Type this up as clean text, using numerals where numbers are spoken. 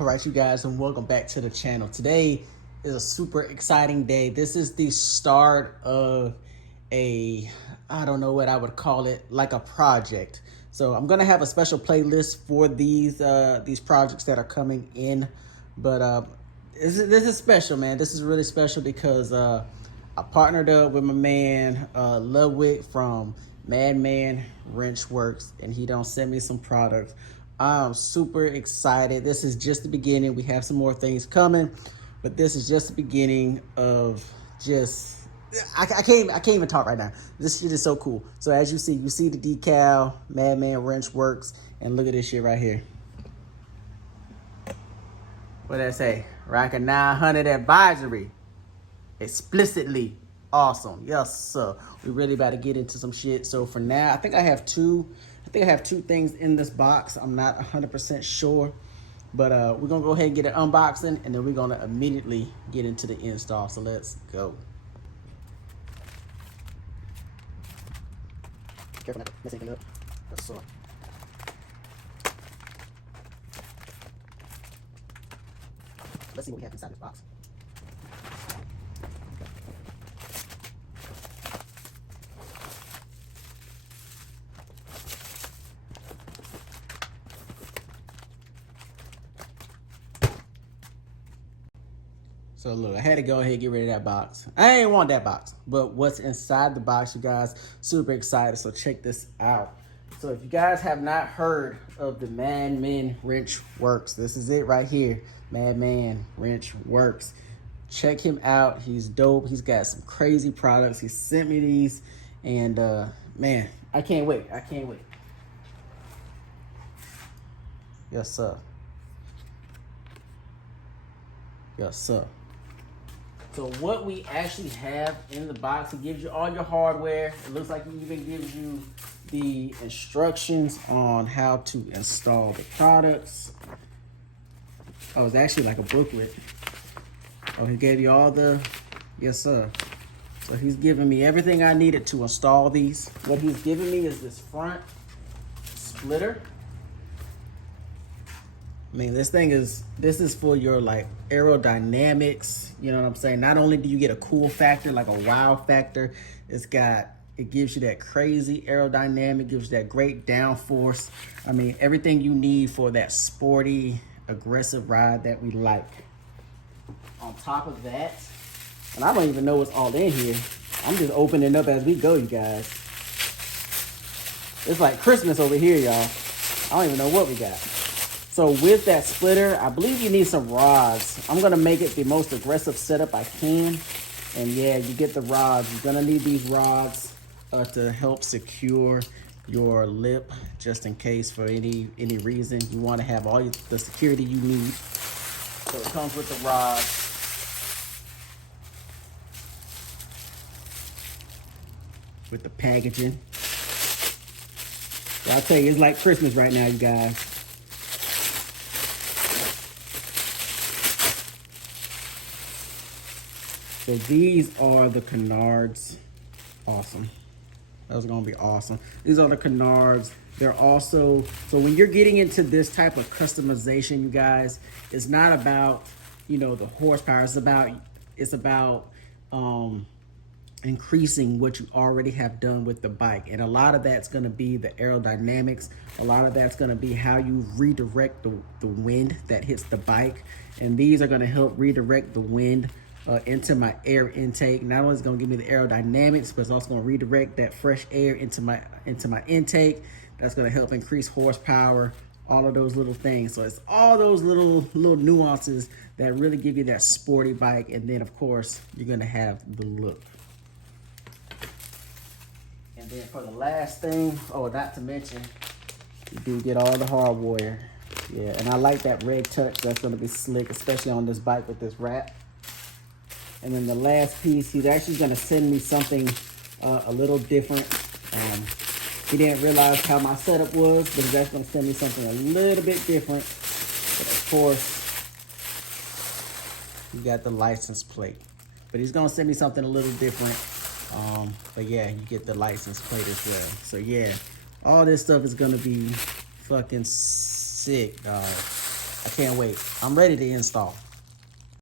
All right, you guys, and welcome back to the channel. Today is a super exciting day. This is the start of I don't know what I would call it, like a project. So I'm gonna have a special playlist for these projects that are coming in. But this is special, man. This is really special because I partnered up with my man Ludwig from Madman Wrench Works, and he don't send me some products. I'm super excited. This is just the beginning. We have some more things coming, but this is just the beginning of just, I can't even talk right now. This shit is so cool. So as you see the decal, Madman Wrench Works, and look at this shit right here. What did I say? Ryker 900 advisory. Explicitly awesome. Yes, sir. We really about to get into some shit. So for now, I think I have two things in this box. I'm not 100% sure, but we're gonna go ahead and get an unboxing, and then we're gonna immediately get into the install. So let's go. Careful not to mess anything up. Yes, sir. Let's see what we have inside this box. So look, I had to go ahead and get rid of that box. I ain't want that box, but what's inside the box, you guys, super excited. So check this out. So if you guys have not heard of the Madman Wrench Works, this is it right here. Madman Wrench Works. Check him out. He's dope. He's got some crazy products. He sent me these, and man, I can't wait. I can't wait. Yes, sir. Yes, sir. So what we actually have in the box, it gives you all your hardware. It looks like it even gives you the instructions on how to install the products. Oh, it's actually like a booklet. Oh, he gave you all the, yes sir. So he's giving me everything I needed to install these. What he's giving me is this front splitter. I mean, this is for your like aerodynamics, you know what I'm saying? Not only do you get a cool factor, like a wow factor, it gives you that crazy aerodynamic, gives you that great downforce. I mean, everything you need for that sporty, aggressive ride that we like. On top of that, and I don't even know what's all in here. I'm just opening up as we go, you guys. It's like Christmas over here, y'all. I don't even know what we got. So with that splitter, I believe you need some rods. I'm gonna make it the most aggressive setup I can. And yeah, you get the rods. You're gonna need these rods to help secure your lip, just in case for any reason you wanna have all the security you need. So it comes with the rods. With the packaging. So I'll tell you, it's like Christmas right now, you guys. So these are the Canards. Awesome. That was gonna be awesome. These are the Canards. They're also, so when you're getting into this type of customization, you guys, it's not about, you know, the horsepower. It's about increasing what you already have done with the bike. And a lot of that's gonna be the aerodynamics. A lot of that's gonna be how you redirect the wind that hits the bike. And these are gonna help redirect the wind into my air intake. Not only is it gonna give me the aerodynamics, but it's also gonna redirect that fresh air into my intake. That's gonna help increase horsepower, all of those little things. So it's all those little nuances that really give you that sporty bike. And then of course, you're gonna have the look. And then for the last thing, oh, not to mention, you do get all the hardware. Yeah, and I like that red touch. That's gonna be slick, especially on this bike with this wrap. And then the last piece, he's actually gonna send me something a little different. He didn't realize how my setup was, but he's actually gonna send me something a little bit different. But of course, you got the license plate. But he's gonna send me something a little different. But yeah, you get the license plate as well. So yeah, all this stuff is gonna be fucking sick, dog. I can't wait. I'm ready to install.